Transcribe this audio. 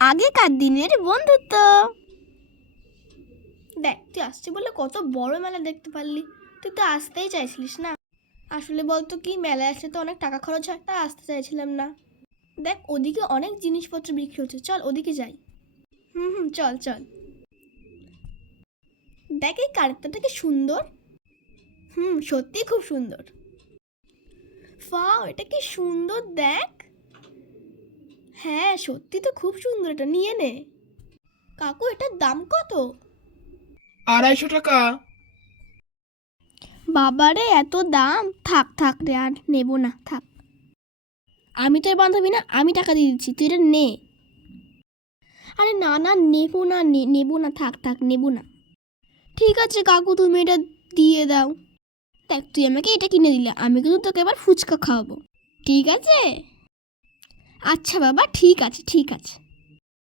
আগেকার দিনের বন্ধুত্ব। দেখ, তুই আসছি বলে কত বড় মেলা দেখতে পারলি। তুই তো আসতেই চাইছিলিস না। আসলে বলতো কি, মেলায় আসলে তো অনেক টাকা খরচ হয়, তাই আসতে চাইছিলাম না। দেখ, ওদিকে অনেক জিনিসপত্র বিক্রি হচ্ছে, চল ওদিকে যাই। হুম, চল চল। দেখ, এই কারেক্টারটা কি সুন্দর। সত্যি খুব সুন্দর। ওয়াও, এটা কি সুন্দর দেখ। হ্যাঁ, সত্যি তো খুব সুন্দর, এটা নিয়ে নে। কাকু, এটার দাম কত? 250 টাকা। বাবারে, এত দাম! থাক থাক রে, আর নেবো না, থাক। আমি তোর বান্ধবী না, আমি টাকা দিয়ে দিচ্ছি, তুই এটা নে। আরে না না, নেবো না, নেবো না, থাক থাক, নেবো না। ঠিক আছে কাকু, তুমি এটা দিয়ে দাও। দেখ, তুই আমাকে এটা কিনে দিলে, আমি কিন্তু তোকে এবার ফুচকা খাওয়াবো, ঠিক আছে? আচ্ছা বাবা, ঠিক আছে ঠিক আছে।